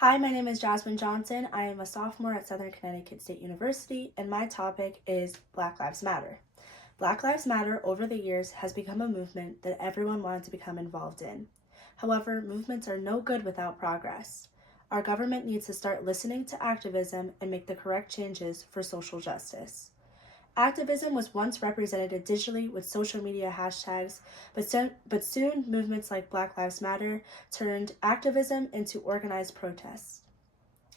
Hi, my name is Jasmine Johnson. I am a sophomore at Southern Connecticut State University, and my topic is Black Lives Matter. Black Lives Matter over the years has become a movement that everyone wanted to become involved in. However, movements are no good without progress. Our government needs to start listening to activism and make the correct changes for social justice. Activism was once represented digitally with social media hashtags, but soon movements like Black Lives Matter turned activism into organized protests.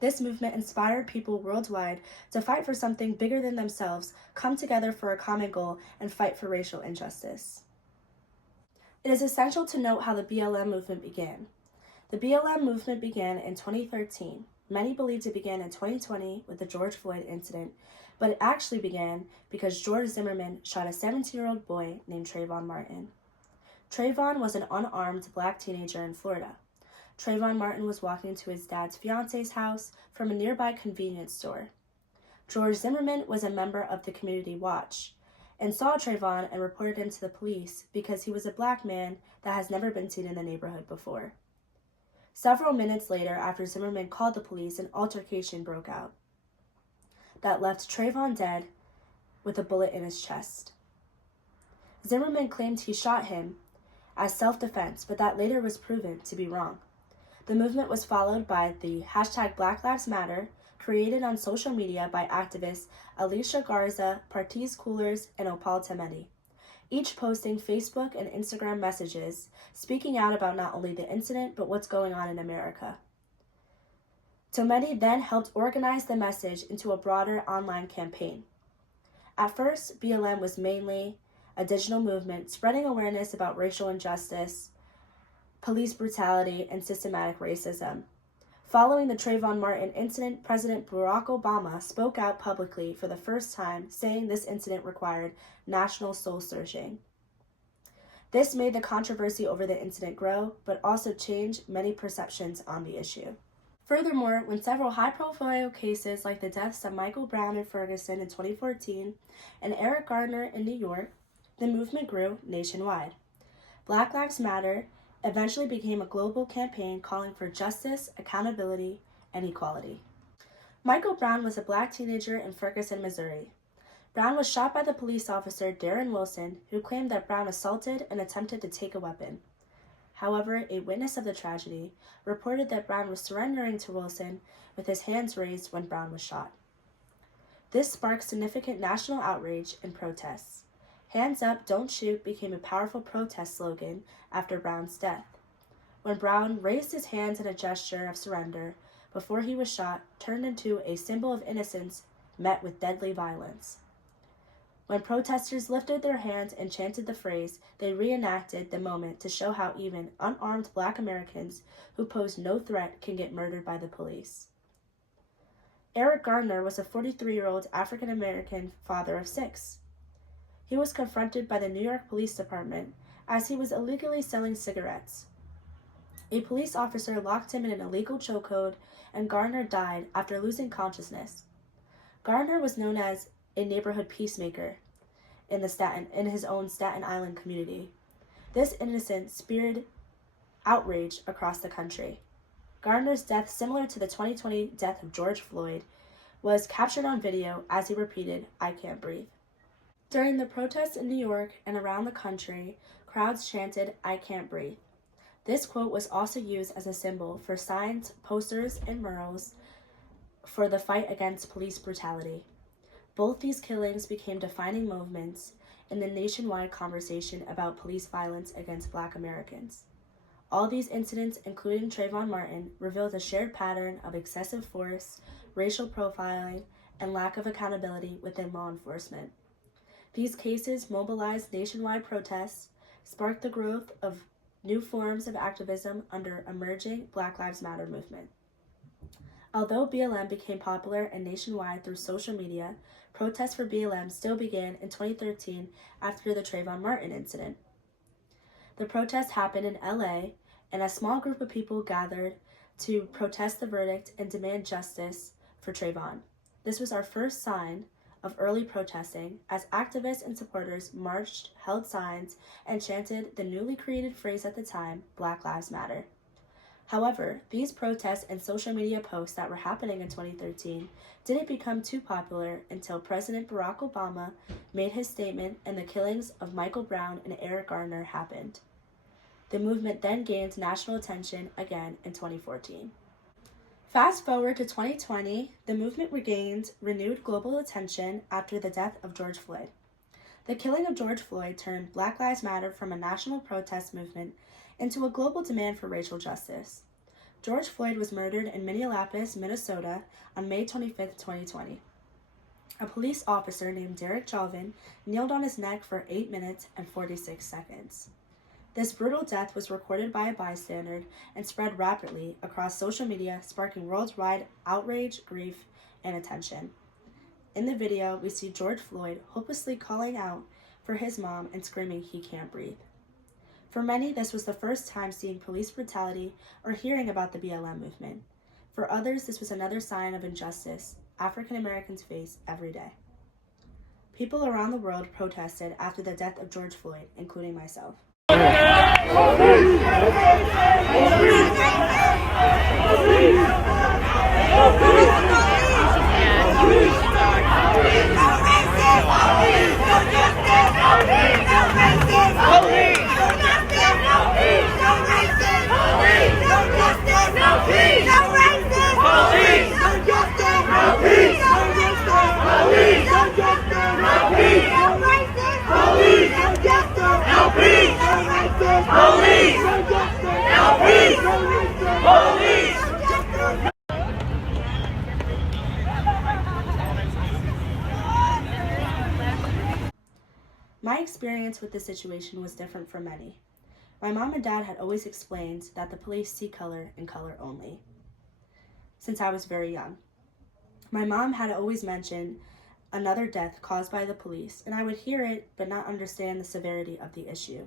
This movement inspired people worldwide to fight for something bigger than themselves, come together for a common goal, and fight for racial injustice. It is essential to note how the BLM movement began. The BLM movement began in 2013. Many believed it began in 2020 with the George Floyd incident, but it actually began because George Zimmerman shot a 17-year-old boy named Trayvon Martin. Trayvon was an unarmed black teenager in Florida. Trayvon Martin was walking to his dad's fiance's house from a nearby convenience store. George Zimmerman was a member of the Community Watch and saw Trayvon and reported him to the police because he was a black man that has never been seen in the neighborhood before. Several minutes later, after Zimmerman called the police, an altercation broke out that left Trayvon dead with a bullet in his chest. Zimmerman claimed he shot him as self-defense, but that later was proven to be wrong. The movement was followed by the hashtag Black Lives Matter, created on social media by activists Alicia Garza, Partiz Coolers, and Opal Temeti, each posting Facebook and Instagram messages speaking out about not only the incident, but what's going on in America. Temeti then helped organize the message into a broader online campaign. At first, BLM was mainly a digital movement spreading awareness about racial injustice, police brutality, and systematic racism. Following the Trayvon Martin incident, President Barack Obama spoke out publicly for the first time, saying this incident required national soul searching. This made the controversy over the incident grow, but also changed many perceptions on the issue. Furthermore, when several high-profile cases like the deaths of Michael Brown in Ferguson in 2014 and Eric Garner in New York, the movement grew nationwide. Black Lives Matter eventually became a global campaign calling for justice, accountability, and equality. Michael Brown was a black teenager in Ferguson, Missouri. Brown was shot by the police officer Darren Wilson, who claimed that Brown assaulted and attempted to take a weapon. However, a witness of the tragedy reported that Brown was surrendering to Wilson with his hands raised when Brown was shot. This sparked significant national outrage and protests. Hands Up, Don't Shoot became a powerful protest slogan after Brown's death. When Brown raised his hands in a gesture of surrender before he was shot, turned into a symbol of innocence met with deadly violence. When protesters lifted their hands and chanted the phrase, they reenacted the moment to show how even unarmed black Americans who pose no threat can get murdered by the police. Eric Garner was a 43-year-old African-American father of 6. He was confronted by the New York Police Department as he was illegally selling cigarettes. A police officer locked him in an illegal chokehold, and Garner died after losing consciousness. Garner was known as a neighborhood peacemaker in his own Staten Island community. This incident spurred outrage across the country. Garner's death, similar to the 2020 death of George Floyd, was captured on video as he repeated, "I can't breathe." During the protests in New York and around the country, crowds chanted, "I can't breathe." This quote was also used as a symbol for signs, posters, and murals for the fight against police brutality. Both these killings became defining moments in the nationwide conversation about police violence against Black Americans. All these incidents, including Trayvon Martin, revealed a shared pattern of excessive force, racial profiling, and lack of accountability within law enforcement. These cases mobilized nationwide protests, sparked the growth of new forms of activism under emerging Black Lives Matter movement. Although BLM became popular and nationwide through social media, protests for BLM still began in 2013 after the Trayvon Martin incident. The protest happened in LA, and a small group of people gathered to protest the verdict and demand justice for Trayvon. This was our first sign of early protesting as activists and supporters marched, held signs, and chanted the newly created phrase at the time, Black Lives Matter. However, these protests and social media posts that were happening in 2013 didn't become too popular until President Barack Obama made his statement and the killings of Michael Brown and Eric Garner happened. The movement then gained national attention again in 2014. Fast forward to 2020, the movement regained renewed global attention after the death of George Floyd. The killing of George Floyd turned Black Lives Matter from a national protest movement into a global demand for racial justice. George Floyd was murdered in Minneapolis, Minnesota on May 25, 2020. A police officer named Derek Chauvin kneeled on his neck for 8 minutes and 46 seconds. This brutal death was recorded by a bystander and spread rapidly across social media, sparking worldwide outrage, grief, and attention. In the video, we see George Floyd hopelessly calling out for his mom and screaming he can't breathe. For many, this was the first time seeing police brutality or hearing about the BLM movement. For others, this was another sign of injustice African Americans face every day. People around the world protested after the death of George Floyd, including myself. My experience with this situation was different from many. My mom and dad had always explained that the police see color and color only, since I was very young. My mom had always mentioned another death caused by the police, and I would hear it but not understand the severity of the issue.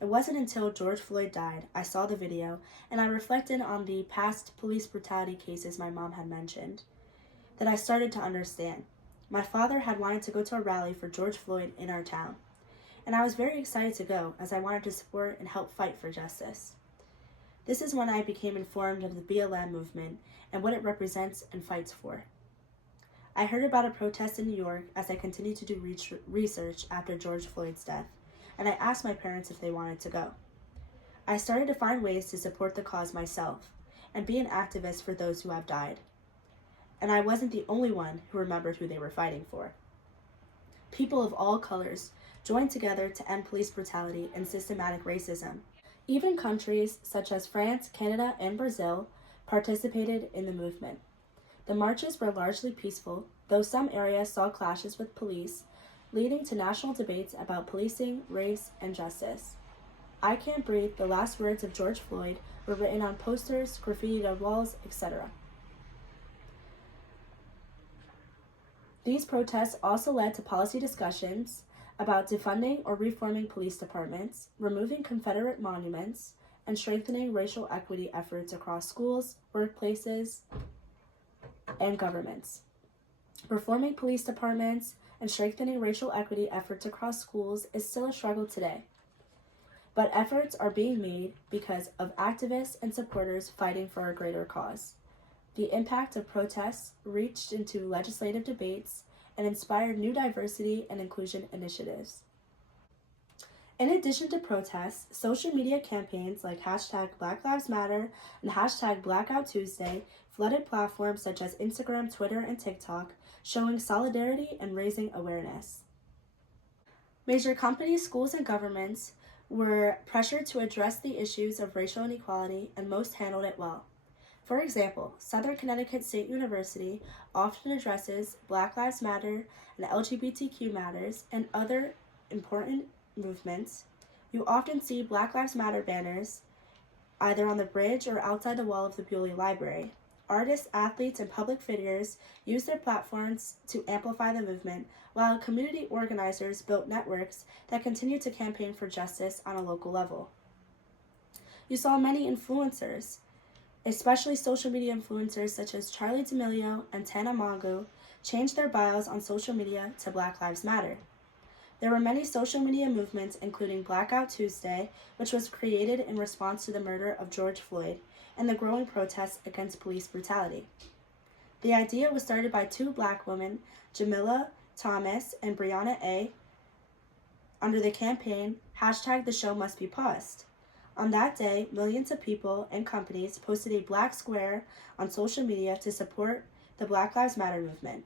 It wasn't until George Floyd died I saw the video and I reflected on the past police brutality cases my mom had mentioned that I started to understand. My father had wanted to go to a rally for George Floyd in our town, and I was very excited to go as I wanted to support and help fight for justice. This is when I became informed of the BLM movement and what it represents and fights for. I heard about a protest in New York as I continued to do research after George Floyd's death, and I asked my parents if they wanted to go. I started to find ways to support the cause myself and be an activist for those who have died. And I wasn't the only one who remembered who they were fighting for. People of all colors joined together to end police brutality and systematic racism. Even countries such as France, Canada, and Brazil participated in the movement. The marches were largely peaceful, though some areas saw clashes with police, leading to national debates about policing, race, and justice. "I can't breathe," the last words of George Floyd, were written on posters, graffitied on walls, etc. These protests also led to policy discussions about defunding or reforming police departments, removing Confederate monuments, and strengthening racial equity efforts across schools, workplaces, and governments. Reforming police departments and strengthening racial equity efforts across schools is still a struggle today. But efforts are being made because of activists and supporters fighting for a greater cause. The impact of protests reached into legislative debates and inspired new diversity and inclusion initiatives. In addition to protests, social media campaigns like #BlackLivesMatter and #BlackoutTuesday flooded platforms such as Instagram, Twitter, and TikTok, showing solidarity and raising awareness. Major companies, schools, and governments were pressured to address the issues of racial inequality, and most handled it well. For example, Southern Connecticut State University often addresses Black Lives Matter and LGBTQ matters and other important movements. You often see Black Lives Matter banners either on the bridge or outside the wall of the Bewley Library. Artists, athletes, and public figures use their platforms to amplify the movement, while community organizers built networks that continue to campaign for justice on a local level. You saw many influencers, especially social media influencers such as Charli D'Amelio and Tana Mongeau, change their bios on social media to Black Lives Matter. There were many social media movements, including Blackout Tuesday, which was created in response to the murder of George Floyd, and the growing protests against police brutality. The idea was started by two Black women, Jamila Thomas and Brianna A., under the campaign #The Show Must Be Paused. On that day, millions of people and companies posted a black square on social media to support the Black Lives Matter movement.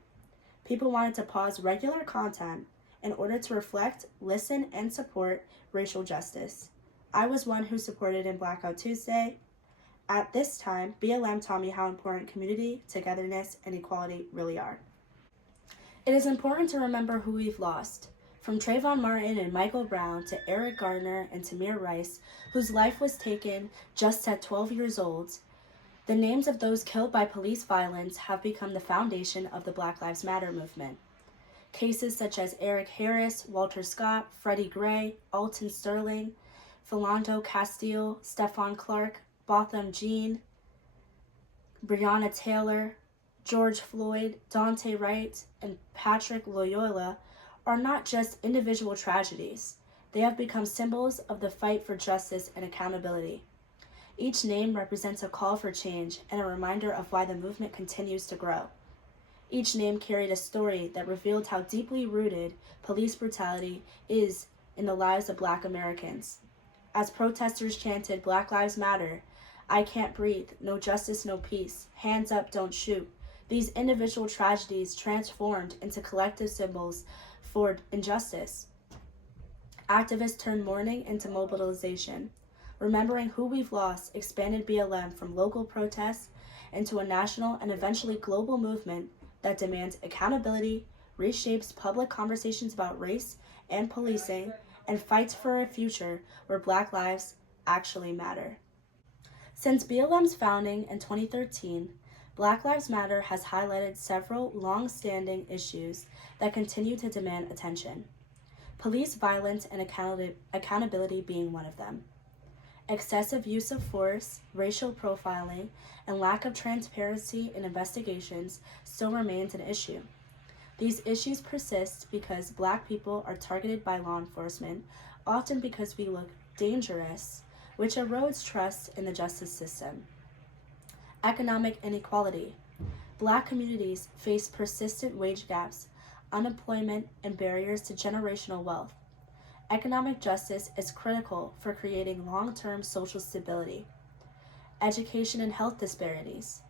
People wanted to pause regular content in order to reflect, listen, and support racial justice. I was one who supported in Blackout Tuesday. At this time, BLM taught me how important community, togetherness, and equality really are. It is important to remember who we've lost. From Trayvon Martin and Michael Brown to Eric Garner and Tamir Rice, whose life was taken just at 12 years old, the names of those killed by police violence have become the foundation of the Black Lives Matter movement. Cases such as Eric Harris, Walter Scott, Freddie Gray, Alton Sterling, Philando Castile, Stephon Clark, Botham Jean, Breonna Taylor, George Floyd, Daunte Wright, and Patrick Loyola are not just individual tragedies. They have become symbols of the fight for justice and accountability. Each name represents a call for change and a reminder of why the movement continues to grow. Each name carried a story that revealed how deeply rooted police brutality is in the lives of Black Americans. As protesters chanted, "Black Lives Matter," "I can't breathe," "No justice, no peace," "Hands up, don't shoot," these individual tragedies transformed into collective symbols for injustice. Activists turned mourning into mobilization. Remembering who we've lost expanded BLM from local protests into a national and eventually global movement that demands accountability, reshapes public conversations about race and policing, and fights for a future where Black lives actually matter. Since BLM's founding in 2013, Black Lives Matter has highlighted several long-standing issues that continue to demand attention. Police violence and accountability being one of them. Excessive use of force, racial profiling, and lack of transparency in investigations still remains an issue. These issues persist because Black people are targeted by law enforcement, often because we look dangerous, which erodes trust in the justice system. Economic inequality. Black communities face persistent wage gaps, unemployment, and barriers to generational wealth. Economic justice is critical for creating long-term social stability. Education and health disparities.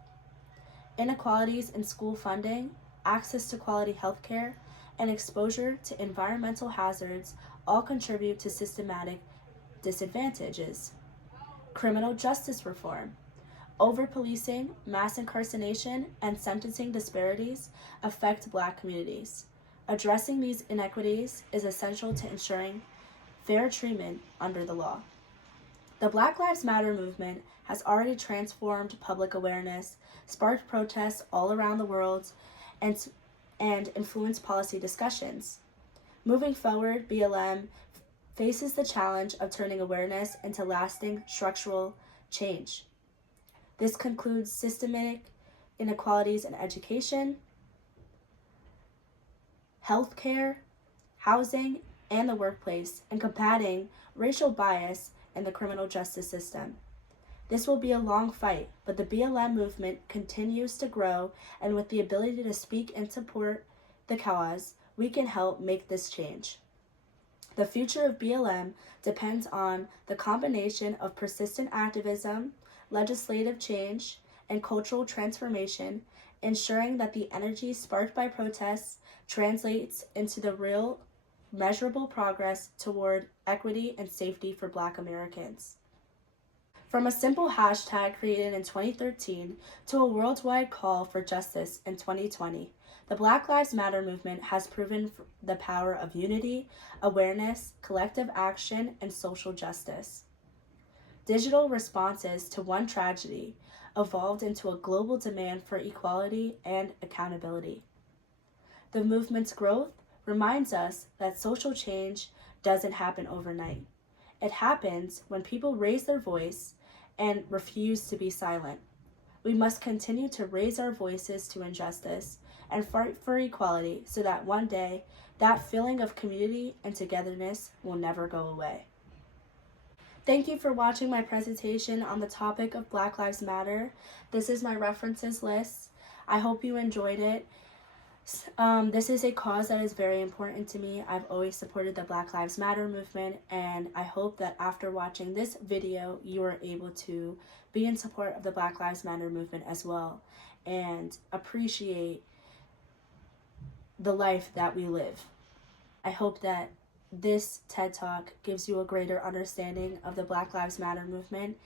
Inequalities in school funding, access to quality health care, and exposure to environmental hazards all contribute to systematic disadvantages. Criminal justice reform. Over-policing, mass incarceration, and sentencing disparities affect Black communities. Addressing these inequities is essential to ensuring fair treatment under the law. The Black Lives Matter movement has already transformed public awareness, sparked protests all around the world, and influenced policy discussions. Moving forward, BLM faces the challenge of turning awareness into lasting structural change. This concludes systemic inequalities in education, healthcare, housing, and the workplace, and combating racial bias in the criminal justice system. This will be a long fight, but the BLM movement continues to grow, and with the ability to speak and support the cause, we can help make this change. The future of BLM depends on the combination of persistent activism, legislative change, and cultural transformation, ensuring that the energy sparked by protests translates into the real, measurable progress toward equity and safety for Black Americans. From a simple hashtag created in 2013 to a worldwide call for justice in 2020, the Black Lives Matter movement has proven the power of unity, awareness, collective action, and social justice. Digital responses to one tragedy evolved into a global demand for equality and accountability. The movement's growth reminds us that social change doesn't happen overnight. It happens when people raise their voice and refuse to be silent. We must continue to raise our voices to injustice and fight for equality so that one day that feeling of community and togetherness will never go away. Thank you for watching my presentation on the topic of Black Lives Matter. This is my references list. I hope you enjoyed it. This is a cause that is very important to me. I've always supported the Black Lives Matter movement, and I hope that after watching this video, you are able to be in support of the Black Lives Matter movement as well and appreciate the life that we live. I hope that this TED Talk gives you a greater understanding of the Black Lives Matter movement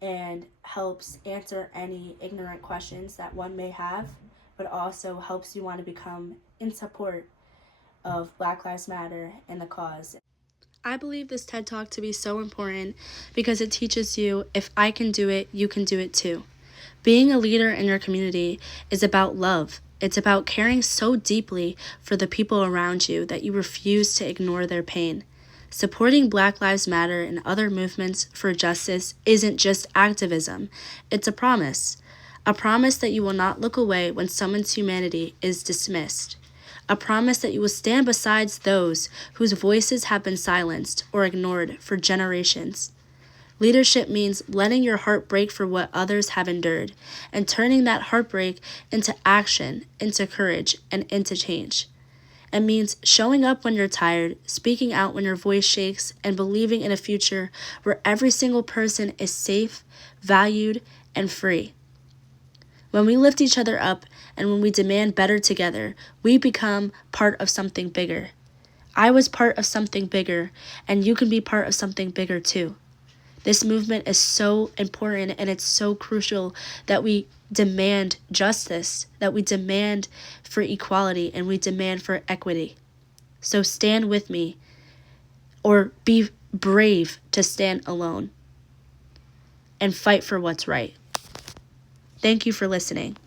and helps answer any ignorant questions that one may have, but also helps you want to become in support of Black Lives Matter and the cause. I believe this TED Talk to be so important because it teaches you, if I can do it, you can do it too. Being a leader in your community is about love. It's about caring so deeply for the people around you that you refuse to ignore their pain. Supporting Black Lives Matter and other movements for justice isn't just activism, it's a promise. A promise that you will not look away when someone's humanity is dismissed. A promise that you will stand beside those whose voices have been silenced or ignored for generations. Leadership means letting your heart break for what others have endured and turning that heartbreak into action, into courage, and into change. It means showing up when you're tired, speaking out when your voice shakes, and believing in a future where every single person is safe, valued, and free. When we lift each other up and when we demand better together, we become part of something bigger. I was part of something bigger, and you can be part of something bigger too. This movement is so important, and it's so crucial that we demand justice, that we demand for equality, and we demand for equity. So stand with me, or be brave to stand alone and fight for what's right. Thank you for listening.